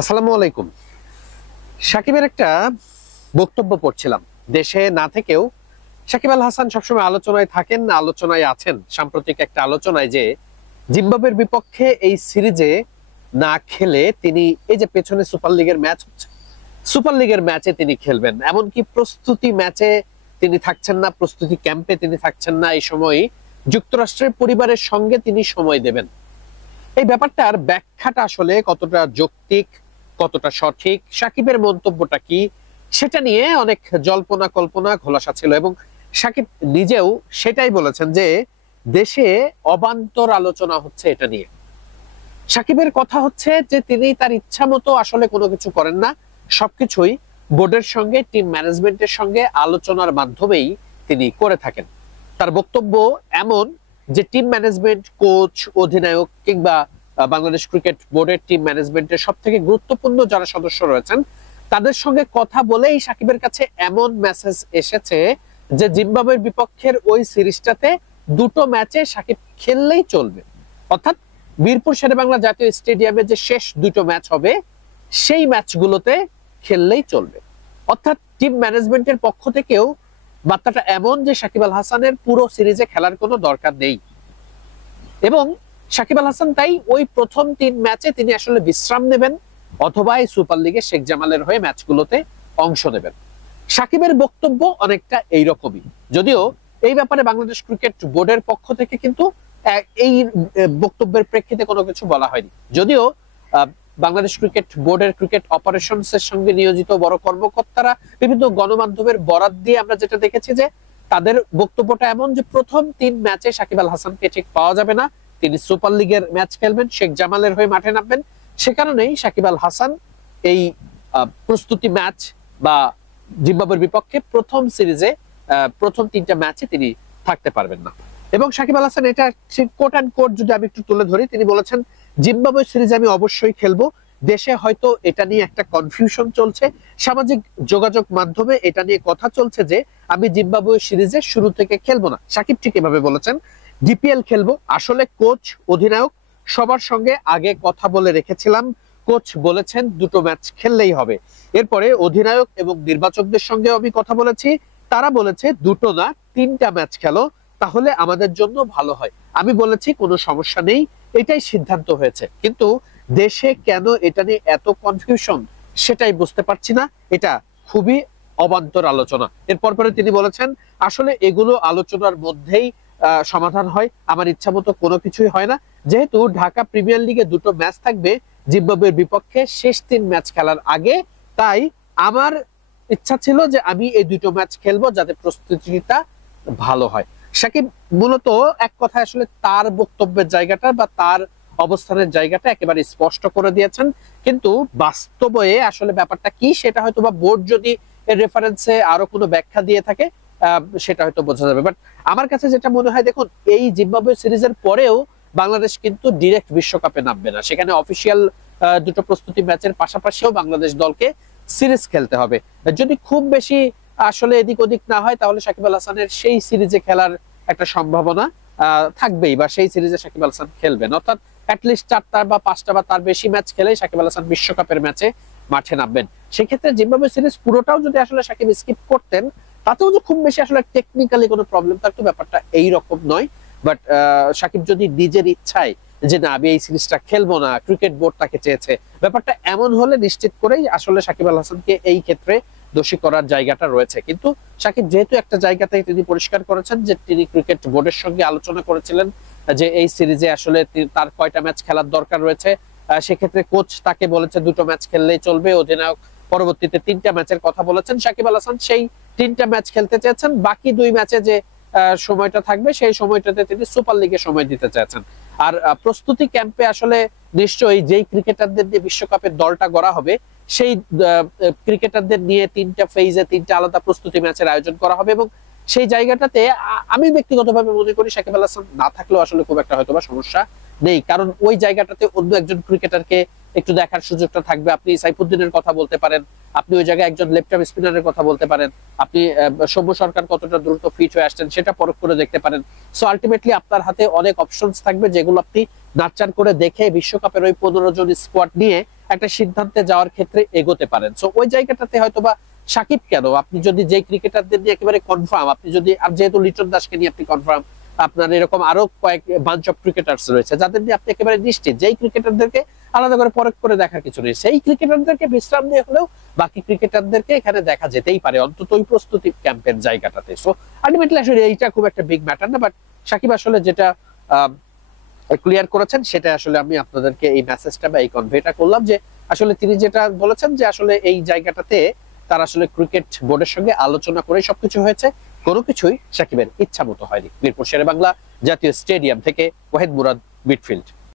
আসসালামু আলাইকুম। সাকিবের একটা বক্তব্য পড়ছিলাম। দেশে না থেকেও সাকিব আল হাসান সবসময় আলোচনায় থাকেন, আলোচনায় আছেন। সাম্প্রতিক একটা আলোচনায় যে জিম্বাবুয়ের বিপক্ষে এই সিরিজে না খেলে তিনি এই যে পেছনে সুপার লিগের ম্যাচ হচ্ছে, সুপার লিগের ম্যাচে তিনি খেলবেন, এমনকি প্রস্তুতি ম্যাচে তিনি থাকছেন না, প্রস্তুতি ক্যাম্পে তিনি থাকছেন না। এই সময় যুক্তরাষ্ট্রের পরিবারের সঙ্গে তিনি সময় দেবেন। এই ব্যাপারটার ব্যাখ্যাটা আসলে কতটা যৌক্তিক, কতটা সঠিক, সাকিবের মন্তব্যটা কি, সেটা নিয়ে অনেক জল্পনা কল্পনা খোলাসা ছিল। এবং সাকিব নিজেও সেটাই বলেছেন যে দেশে অবান্তর আলোচনা হচ্ছে এটা নিয়ে। সাকিবের কথা হচ্ছে যে তিনি তার ইচ্ছা মতো আসলে কোনো কিছু করেন না, সবকিছুই বোর্ডের সঙ্গে, টিম ম্যানেজমেন্টের সঙ্গে আলোচনার মাধ্যমেই তিনি করে থাকেন। তার বক্তব্য এমন যে টিম ম্যানেজমেন্ট, কোচ, অধিনায়ক কিংবা বাংলাদেশ ক্রিকেট বোর্ডের টিম ম্যানেজমেন্টের সব থেকে গুরুত্বপূর্ণ যারা সদস্য রয়েছেন তাদের সঙ্গে কথা বলেই সাকিবের কাছে এমন মেসেজ এসেছে যে জিম্বাবুয়ের বিপক্ষের ওই সিরিজটাতে দুটো ম্যাচে সাকিব খেললেই চলবে। অর্থাৎ মিরপুর শেরেবাংলা জাতীয় স্টেডিয়ামে যে শেষ দুটো ম্যাচ হবে সেই ম্যাচগুলোতে খেললেই চলবে। অর্থাৎ টিম ম্যানেজমেন্টের পক্ষ থেকেও বার্তাটা এমন যে সাকিব আল হাসানের পুরো সিরিজে খেলার কোনো দরকার নেই। এবং সাকিব আল হাসান তাই ওই প্রথম তিন ম্যাচে তিনি আসলে বিশ্রাম নেবেন, অথবা এই সুপার লিগে শেখ জামালের হয়ে ম্যাচগুলোতে অংশ নেবেন। সাকিবের বক্তব্য অনেকটা এইরকমই, যদিও এই ব্যাপারে বাংলাদেশ ক্রিকেট বোর্ডের পক্ষ থেকে কিন্তু এই বক্তব্যের প্রেক্ষিতে কোনো কিছু বলা হয়নি। যদিও বাংলাদেশ ক্রিকেট বোর্ডের ক্রিকেট অপারেশনস এর সঙ্গে নিয়োজিত বড় কর্মকর্তারা বিভিন্ন গণমাধ্যমের বরাত দিয়ে আমরা যেটা দেখেছি যে তাদের বক্তব্যটা এমন যে প্রথম তিন ম্যাচে সাকিব আল হাসানকে ঠিক পাওয়া যাবে না, তিনি সুপার লিগের ম্যাচ খেলবেন, শেখ জামালের হয়ে মাঠে নামবেন। সে কারণেই সাকিব আল হাসান এই প্রস্তুতি ম্যাচ বা জিম্বাবুয়ের বিপক্ষে প্রথম সিরিজে প্রথম তিনটা ম্যাচে তিনি থাকতে পারবেন না। এবং সাকিব আল হাসান এটা কোট অ্যান্ড কোট যদি আমি একটু তুলে ধরি, তিনি বলেছেন জিম্বাবুয়ে সিরিজে আমি অবশ্যই খেলবো। দেশে হয়তো এটা নিয়ে একটা কনফিউশন চলছে, সামাজিক যোগাযোগ মাধ্যমে এটা নিয়ে কথা চলছে যে আমি জিম্বাবুয়ে সিরিজে শুরু থেকে খেলবো না। সাকিব ঠিক এভাবে বলেছেন ডিপিএল খেলবো। আসলে কোচ, অধিনায়ক সবার সঙ্গে আগে কথা বলে রেখেছিলাম। কোচ বলেছেন দুটো ম্যাচ খেললেই হবে। এরপরে অধিনায়ক এবং নির্বাচকদের সঙ্গে আমি কথা বলেছি, তারা বলেছে দুটো না তিনটা ম্যাচ খেলো, তাহলে আমাদের জন্য ভালো হয়। আমি বলেছি কোনো সমস্যা নেই, এটাই সিদ্ধান্ত হয়েছে। কিন্তু দেশে কেন এটা নিয়ে এত কনফিউশন সেটাই বুঝতে পারছি না। এটা খুবই অবান্তর আলোচনা। এরপর পরে তিনি বলেছেন আসলে এগুলো আলোচনার মধ্যেই সমাধান হয়, আমার ইচ্ছা মতো কোনো কিছুই হয় না। যেহেতু ঢাকা প্রিমিয়ার লিগে দুটো ম্যাচ থাকবে জিম্বাবুয়ের বিপক্ষে শেষ তিন ম্যাচ খেলার আগে, তাই আমার ইচ্ছা ছিল যে আমি এই দুটো ম্যাচ খেলবো যাতে প্রস্তুতিটা ভালো হয়। সাকিব মূলত এক কথায় আসলে তার বক্তব্যের জায়গাটা বা তার অবস্থানের জায়গাটা একেবারে স্পষ্ট করে দিয়েছেন। কিন্তু বাস্তবে আসলে ব্যাপারটা কি সেটা হয়তো বা বোর্ড যদি এর রেফারেন্সে আরো কোনো ব্যাখ্যা দিয়ে থাকে সেটা হয়তো বোঝা যাবে। বাট আমার কাছে যেটা মনে হয়, দেখুন এই জিম্বাবুয়ে সিরিজের পরেও বাংলাদেশ কিন্তু ডিরেক্ট বিশ্বকাপে নামবে না। সেখানে অফিসিয়াল দুটো প্রস্তুতি ম্যাচের পাশাপাশিও বাংলাদেশ দলকে সিরিজ খেলতে হবে। যদি খুব বেশি আসলে এদিক ওদিক না হয় তাহলে সাকিব আল হাসানের সেই সিরিজে খেলার একটা সম্ভাবনা থাকবেই, বা সেই সিরিজে সাকিব আল হাসান খেলবেন। অর্থাৎ অ্যাটলিস্ট চারটা বা পাঁচটা বা তার বেশি ম্যাচ খেলে সাকিব আল হাসান বিশ্বকাপের ম্যাচে মাঠে নামবেন। সেক্ষেত্রে জিম্বাবুয়ে সিরিজ পুরোটাও যদি আসলে সাকিব স্কিপ করতেন, তাতেও যে খুব বেশি আসলে টেকনিক্যালি কোনো প্রবলেম থাকতো ব্যাপারটা এইরকম নয়। বাট সাকিব যদি নিজের ইচ্ছায় যে না আমি এই সিরিজটা খেলবো না, ক্রিকেট বোর্ড তাকে চেয়েছে, ব্যাপারটা এমন হলে নিশ্চিত করেই আসলে সাকিব আল হাসানকে এই ক্ষেত্রে দোষী করার জায়গাটা রয়েছে। কিন্তু সাকিব যেহেতু একটা জায়গাতে তিনি পরিষ্কার করেছেন যে তিনি ক্রিকেট বোর্ডের সঙ্গে আলোচনা করেছিলেন যে এই সিরিজে আসলে তার কয়টা ম্যাচ খেলার দরকার রয়েছে, সেক্ষেত্রে কোচ তাকে বলেছে দুটো ম্যাচ খেললেই চলবে, অধিনায়ক পরবর্তীতে তিনটা ম্যাচের কথা বলেছেন। সাকিব আল হাসান সেই তিনটা ম্যাচ খেলতে চেয়েছেন, বাকি দুই ম্যাচে যে সময়টা থাকবে সেই সময়টাতে তিনি সুপার লিগে সময় দিতে চাইছেন। আর প্রস্তুতি ক্যাম্পে আসলে নিশ্চয়ই যেই ক্রিকেটারদের দিয়ে বিশ্বকাপের দলটা গড়া হবে সেই ক্রিকেটারদের নিয়ে তিনটা ফেজে তিনটা আলাদা প্রস্তুতি ম্যাচের আয়োজন করা হবে। এবং সেই জায়গাটাতে আমি ব্যক্তিগতভাবে মনে করি সাকিব আল হাসান না থাকলেও আসলে খুব একটা হয়তো বা সমস্যা নেই, কারণ ওই জায়গাটাতে অন্য একজন ক্রিকেটারকে একটু দেখার সুযোগটা থাকবে। আপনি সাইফুদ্দিনের কথা বলতে পারেন, আপনি ওই জায়গায় একজন লেফট আর্ম স্পিনারের কথা বলতে পারেন, আপনি সৌম্য সরকার কতটা দ্রুত ফিট হয়ে আসছেন সেটা পরখ করে দেখতে পারেন। সো আলটিমেটলি আপনার হাতে অনেক অপশনস থাকবে যেগুলো আপনি নার্চার করে দেখে বিশ্বকাপের ওই 15 জন স্কোয়াড নিয়ে একটা সিদ্ধান্তে যাওয়ার ক্ষেত্রে এগোতে পারেন। সো ওই জায়গাটাতে হয়তোবা সাকিব কেন, আপনি যদি যে ক্রিকেটারদের নিয়ে একেবারে কনফার্ম, আপনি যদি, আর যেহেতু লিটন দাসকে নিয়ে আপনি কনফার্ম, আপনার এরকম আরো কয়েক বাঞ্চ অফ ক্রিকেটার্স রয়েছে যাদের নিয়ে আপনি একেবারে নিশ্চিত, যেই ক্রিকেটারদেরকে আলাদা করে পরখ করে দেখার কিছু নেই, সেই ক্রিকেটারদেরকে বিশ্রাম দিয়ে হলেও বাকি ক্রিকেটারদেরকে এখানে দেখা যেতেই পারে, অন্তত ওই প্রস্তুতি ক্যাম্পের জায়গাটাতে। সো আলটিমেটলি আসলে এইটা খুব একটা বিগ ম্যাটার না, বাট সাকিব আসলে যেটা ক্লিয়ার করেছেন সেটা আসলে আমি আপনাদেরকে এই মেসেজটা বা এই কনভেটা করলাম, যে আসলে তিনি যেটা বলেছেন যে আসলে এই জায়গাটাতে তার আসলে ক্রিকেট বোর্ডের সঙ্গে আলোচনা করে সবকিছু হয়েছে, কোনো কিছুই সাকিবের ইচ্ছা মতো হয়নি। মিরপুর শেরেবাংলা জাতীয় স্টেডিয়াম থেকে ওয়াহিদ মুরাদ, মিডফিল্ড।